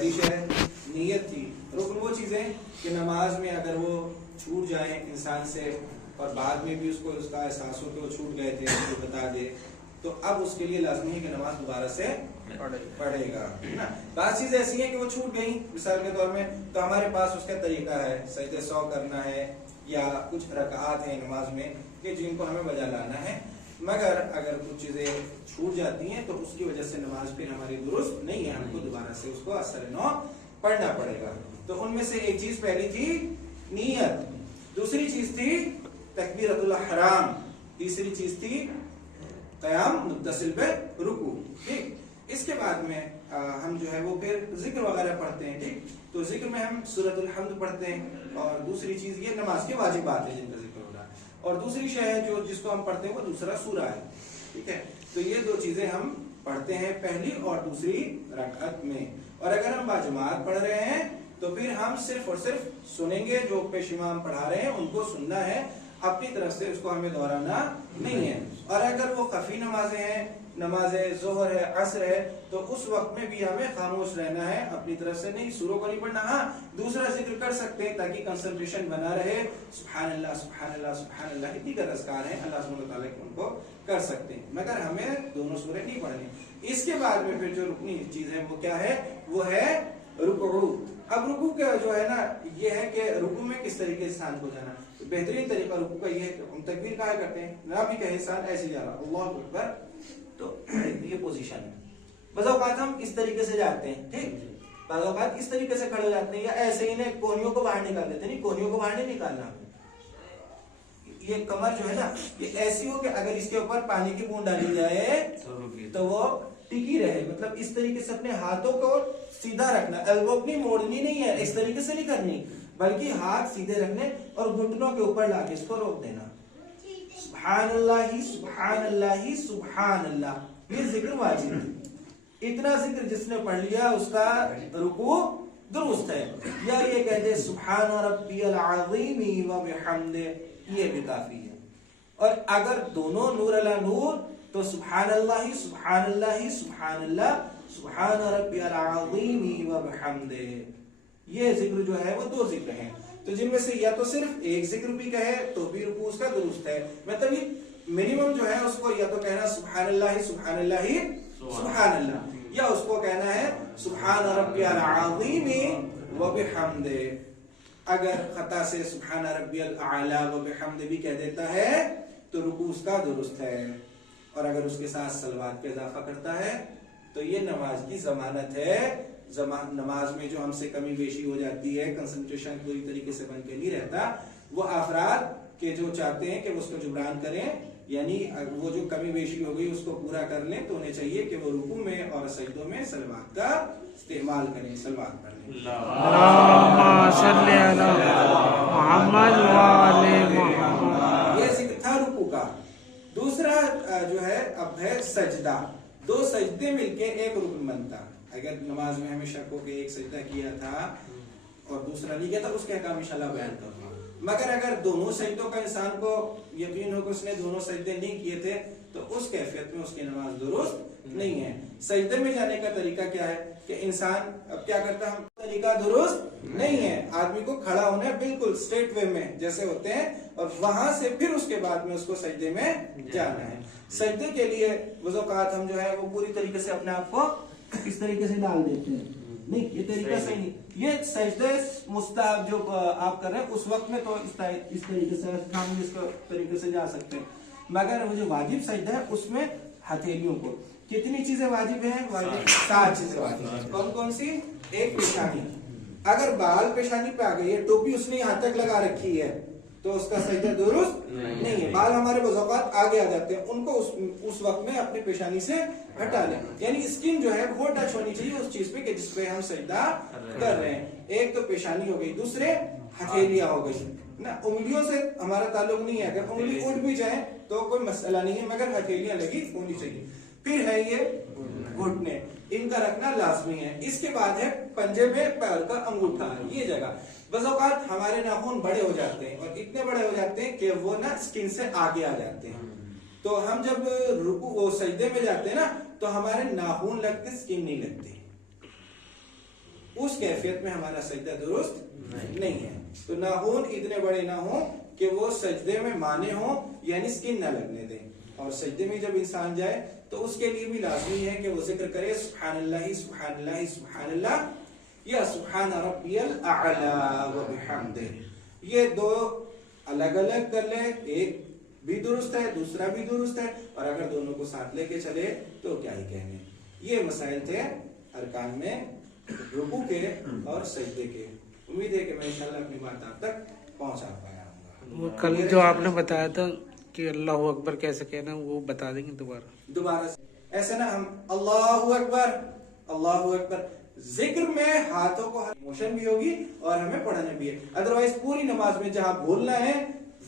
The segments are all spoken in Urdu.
پہلی شے نیت تھی. رکن وہ چیزیں کہ نماز میں اگر وہ چھوٹ جائیں انسان سے اور بعد میں بھی اس کو اس کا احساس ہو کہ وہ چھوٹ گئے تھے تو بتا دے, تو اب اس کے لیے لازمی ہے کہ نماز دوبارہ سے پڑھے گا نا. بعض چیزیں ایسی ہیں کہ وہ چھوٹ گئی مثال کے طور میں, تو ہمارے پاس اس کا طریقہ ہے سجدے 100 کرنا ہے یا کچھ رکعات ہیں نماز میں کہ جن کو ہمیں بجا لانا ہے. مگر اگر کچھ چیزیں چھوٹ جاتی ہیں تو اس کی وجہ سے نماز پھر ہماری درست نہیں ہے, ہم کو دوبارہ سے اس کو اثر نو پڑھنا پڑے گا. تو ان میں سے ایک چیز پہلی تھی نیت, دوسری چیز تھی تکبیرۃ الاحرام, تیسری چیز تھی قیام متصل پہ رکوع. ٹھیک, اس کے بعد میں ہم جو ہے وہ پھر ذکر وغیرہ پڑھتے ہیں. ٹھیک, تو ذکر میں ہم سورۃ الحمد پڑھتے ہیں, اور دوسری چیز یہ نماز کے واجبات ہیں جن کا ذکر ہو رہا ہے, اور دوسری شے ہے جو جس کو ہم پڑھتے ہیں وہ دوسرا سورہ ہے. ٹھیک ہے, تو یہ دو چیزیں ہم پڑھتے ہیں پہلی اور دوسری رکعت میں. اور اگر ہم باجماعت پڑھ رہے ہیں تو پھر ہم صرف اور صرف سنیں گے, جو پیش امام پڑھا رہے ہیں ان کو سننا ہے, اپنی طرف سے اس کو ہمیں دہرانا نہیں ہے. اور اگر وہ خفی نمازیں ہیں, نماز ظہر ہے, عصر ہے, تو اس وقت میں بھی ہمیں خاموش رہنا ہے, اپنی طرف سے نہیں, سوروں کو نہیں پڑھنا. ہاں دوسرا ذکر کر سکتے ہیں تاکہ کنسنٹریشن بنا رہے, سبحان اللہ سبحان اللہ سبحان اللہ, دیگر اذکار ہیں اللہ سبحانہ وتعالی کے, ان کو کر سکتے ہیں, مگر ہمیں دونوں سورے نہیں پڑھنی. اس کے بعد میں پھر جو رکنی چیز ہے وہ کیا ہے, وہ ہے رکوع. اب رکوع کا جو ہے نا یہ ہے کہ رکوع میں کس طریقے سے انسان کو جانا. بہترین طریقہ رکوع کا یہ ہے کہ ہم تکبیر کہا کرتے ہیں, نہ بھی کہے انسان ایسے جا رہا اللہ اکبر, تو یہ پوزیشن ہے. بعض اوقات ہم اس طریقے سے جاتے ہیں, ٹھیک, بعض اوقات اس طریقے سے کھڑے ہو جاتے ہیں, یا ایسے ہی کوہنیوں کو باہر نکال دیتے ہیں. نہیں, کوہنیوں کو باہر نہیں نکالنا. یہ کمر جو ہے نا یہ ایسی ہو کہ اگر اس کے اوپر پانی کی بوند ڈالی جائے تو وہ ٹکی رہے. مطلب اس طریقے سے اپنے ہاتھوں کو سیدھا رکھنا, ایلبو اپنی موڑنی نہیں ہے, اس طریقے سے نہیں کرنی, بلکہ ہاتھ سیدھے رکھنے اور گھٹنوں کے اوپر لا کے اس کو روک دینا. سبحان اللہ سبحان اللہ سبحان اللہ, یہ ذکر واجب ہے. اتنا ذکر جس نے پڑھ لیا اس کا رکوع درست ہے. یا یہ کہتے سبحان ربی العظیم وبحمدہ, یہ بھی کافی ہے. اور اگر دونوں نور علی نور تو سبحان اللہ سبحان اللہ سبحان اللہ سبحان ربی العظیم وبحمدہ, یہ ذکر جو ہے وہ دو ذکر ہیں. تو جن میں سے یا تو صرف ایک ذکر بھی کہے تو بھی رکوع اس کا درست ہے. مطلب یہ منیمم جو ہے اس کو یا تو کہنا سبحان اللہ سبحان اللہ سبحان اللہ, یا اس کو کہنا ہے سبحان ربی العظیم وبحمدہ. اگر خطا سے سبحان ربی الاعلی وبحمدہ بھی کہہ دیتا ہے تو رکوع اس کا درست ہے. اور اگر اس کے ساتھ صلوات کا اضافہ کرتا ہے تو یہ نماز کی ضمانت ہے. نماز میں جو ہم سے کمی بیشی ہو جاتی ہے, کنسنٹریشن پوری طریقے سے بن کے نہیں رہتا, وہ افراد کے جو چاہتے ہیں کہ وہ اس کو جبران کریں, یعنی وہ جو کمی بیشی ہو گئی اس کو پورا کر لیں, تو انہیں چاہیے کہ وہ رکوع میں اور سجدوں میں صلوات کا استعمال کریں, صلوات پڑھ لیں. اللہم صلی علی محمد وآل محمد. یہ ذکر تھا رکوع کا. دوسرا جو ہے اب ہے سجدہ. دو سجدے مل کے ایک رکن بنتا. اگر نماز میں ہمیں شک ہو کہ ایک سجدہ کیا تھا اور دوسرا نہیں کیا تھا, اس کے احکام انشاءاللہ بیان کروں گا. مگر اگر دونوں سجدوں کا انسان کو یقین ہو کہ اس نے دونوں سجدے نہیں کیے تھے تو اس کیفیت میں اس کی نماز درست نہیں ہے. سجدے میں جانے کا طریقہ کیا ہے کہ انسان اب کیا کرتا ہے, ہم طریقہ درست نہیں ہے. آدمی کو کھڑا ہونا ہے بالکل اسٹریٹ وے میں جیسے ہوتے ہیں, اور وہاں سے پھر اس کے بعد میں اس کو سجدے میں جانا ہے. سجدے کے لیے بعض اوقات ہم جو ہے وہ پوری طریقے سے اپنے آپ کو اس طریقے سے ڈال دیتے ہیں. نہیں, یہ طریقہ صحیح نہیں. یہ سجدے مستحب جو آپ کر رہے ہیں اس وقت میں تو اس طریقے سے ہم اس طریقے سے جا سکتے ہیں. مگر وہ جو واجب سجدہ ہے اس میں ہتھیلیوں کو کتنی چیزیں واجب ہیں, 7 چیزیں واجب ہیں. کون کون سی؟ ایک پیشانی. اگر بال پیشانی پہ آ گئی ہے, ٹوپی اس نے یہاں تک لگا رکھی ہے تو اس کا سجدہ درست نہیں ہے. بال ہمارے بعض اوقات آگے آ جاتے ہیں, ان کو اس وقت میں اپنی پیشانی سے ہٹا لیں. یعنی اسکن جو ہے وہ ٹچ ہونی چاہیے اس چیز پہ کہ جس پہ ہم سجدہ کر رہے ہیں. ایک تو پیشانی ہو گئی, دوسرے ہتھیلیاں ہو گئی نا. انگلیوں سے ہمارا تعلق نہیں ہے, اگر انگلی اٹھ بھی جائے تو کوئی مسئلہ نہیں ہے, مگر ہتھیلیاں لگی ہونی چاہیے. پھر ہے یہ گھٹنے, ان کا رکھنا لازمی ہے. اس کے بعد ہے پنجے میں پیر کا انگوٹھا, یہ جگہ. بعض اوقات ہمارے ناخن بڑے ہو جاتے ہیں اور اتنے بڑے ہو جاتے ہیں کہ وہ نا اسکن سے آگے آ جاتے ہیں. تو ہم جب رکوع سجدے میں جاتے ہیں نا تو ہمارے ناخن لگتے, اسکن نہیں لگتی. اس کیفیت میں ہمارا سجدہ درست نہیں ہے. تو ناخن اتنے بڑے نہ ہوں کہ وہ سجدے میں مانے ہوں، یعنی اسکن نہ لگنے دیں. اور سجدے میں جب انسان جائے تو اس کے لیے بھی لازمی ہے کہ وہ ذکر کرے سبحان اللہ سبحان اللہ سبحان اللہ یا سبحان ربی الاعلی و بحمدہ. یہ دو الگ الگ کر لے، ایک بھی درست ہے دوسرا بھی درست ہے، اور اگر دونوں کو ساتھ لے کے چلے تو کیا ہی کہنے. یہ مسائل تھے ارکان میں رکوع کے اور سجدے کے. امید ہے کہ میں انشاءاللہ اپنی بات آپ تک پہنچا پایا ہوں. وہ کل جو آپ نے بتایا تھا کہ اللہ اکبر کیسے کہنا وہ بتا دیں گے دوبارہ سے ایسے نا ہم اللہ اکبر اللہ اکبر ذکر میں ہاتھوں کو موشن بھی ہوگی اور ہمیں پڑھنا بھی ہے. ادروائز پوری نماز میں جہاں بولنا ہے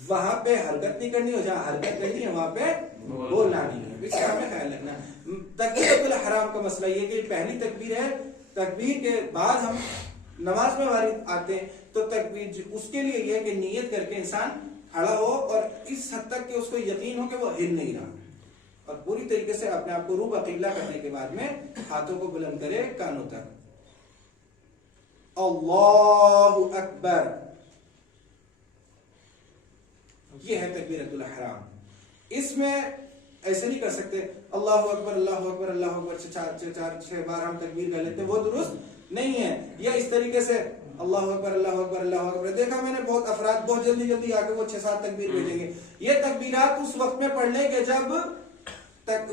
وہاں پہ حرکت نہیں کرنی، اور جہاں حرکت کرنی ہے وہاں پہ بولنا نہیں ہے. اس کا ہمیں خیال رکھنا. تکبیرۃ الحرام کا مسئلہ یہ کہ پہلی تکبیر ہے، تکبیر کے بعد ہم نماز میں وارد آتے ہیں تو تکبیر اس کے لیے یہ کہ نیت کر کے انسان کھڑا ہو اور اس حد تک کہ اس کو یقین ہو کہ وہ ہل نہیں رہا، اور پوری طریقے سے اپنے آپ کو رو بقبلہ کرنے کے بعد میں ہاتھوں کو بلند کرے کانوں تک. اللہ اکبر، یہ ہے تکبیرۃ الاحرام. اس میں ایسے نہیں کر سکتے اللہ اکبر اللہ اکبر اللہ اکبر چھ بار ہم تکبیر کر لیتے، وہ درست نہیں ہے. یا اس طریقے سے اللہ اکبر اللہ اکبر اللہ اکبر، دیکھا میں نے بہت افراد بہت جلدی جلدی آ کے وہ 6-7 تکبیر بھیجیں گے. یہ تکبیرات اس وقت میں پڑھ لیں کہ جب تک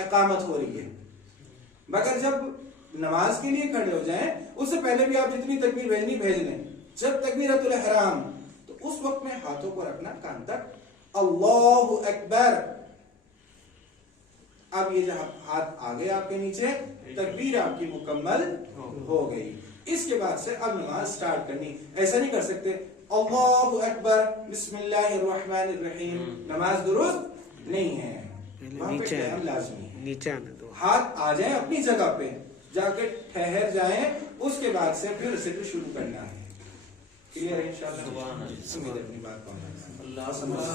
اقامت ہو رہی ہے، مگر جب نماز کے لیے کھڑے ہو جائیں اس سے پہلے بھی آپ جتنی تکبیر بھیجنی بھیج لیں. جب تکبیرۃ الاحرام تو اس وقت میں ہاتھوں کو رکھنا کان تک، اللہ اکبر. اب یہ جہاں ہاتھ آ گئے آپ کے نیچے، تکبیر آپ کی مکمل ہو گئی. اس کے بعد سے اب نماز سٹارٹ کرنی. ایسا نہیں کر سکتے اللہ اکبر بسم اللہ الرحمن الرحیم، نماز درست نہیں ہے. وہاں پہ قیام لازمی ہے. نیچے آنے دو، ہاتھ آ جائیں اپنی جگہ پہ، جا کے ٹھہر جائیں، اس کے بعد سے پھر سے شروع کرنا ہے. کلیئر ہے انشاءاللہ؟ امید اپنی بات پہنچا.